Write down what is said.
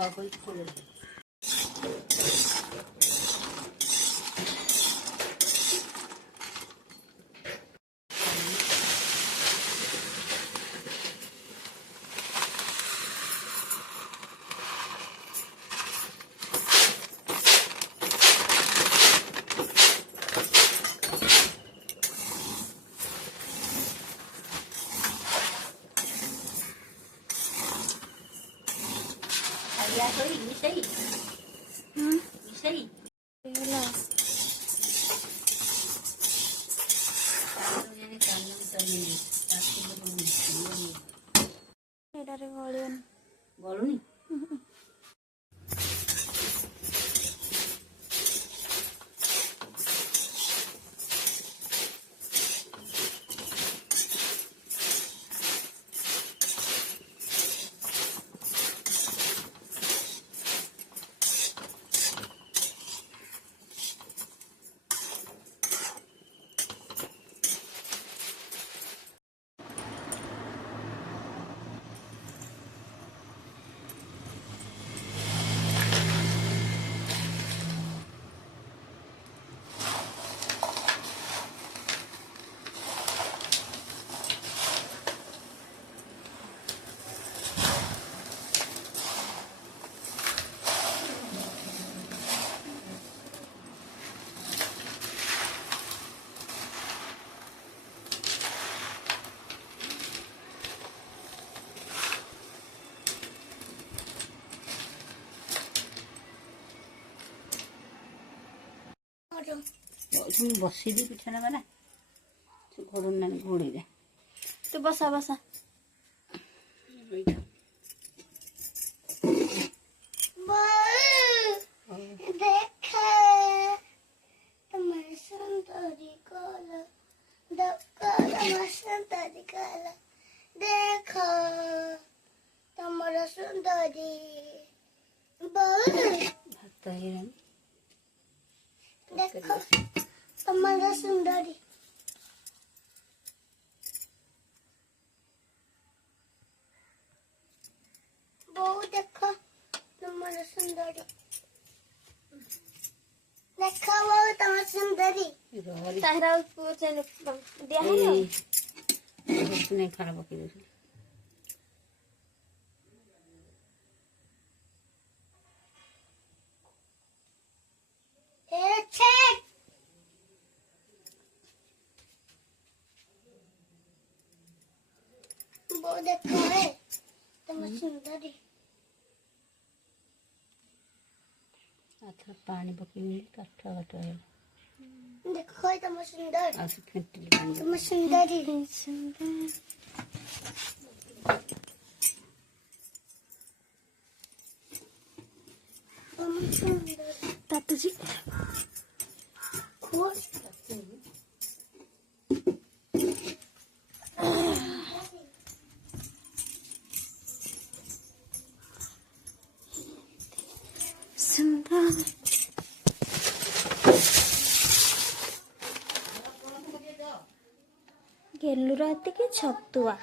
কাগজ করে ya thôi đi xí đi xí এটারে গলেন গলনি তুমি বসিয়ে দিই পিঠা নেবে না ঘোড়ন না ঘুরে দে তো বসা বসা দেখা তোমার সুন্দরী কলা আমার সুন্দরী কলা দেখো তোমার সুন্দরী ভাত এরম দেখো তোমার সুন্দরী বউ দেখো তোমার সুন্দরী দেখো বউ তোমার সুন্দরী তাহরা দেয়া হলো শুনে খারাপ কি দিয়েছিল বউ দেখো তোমার সুন্দরী আচ্ছা পানি পকিয়ে কাঠা কাঠা দেখো তোমার সুন্দর আচ্ছা ফেটলি পানি তোমার সুন্দরী তোমার সুন্দর তাতুজি খুব সুন্দর গেলুরা থেকে ছতুয়া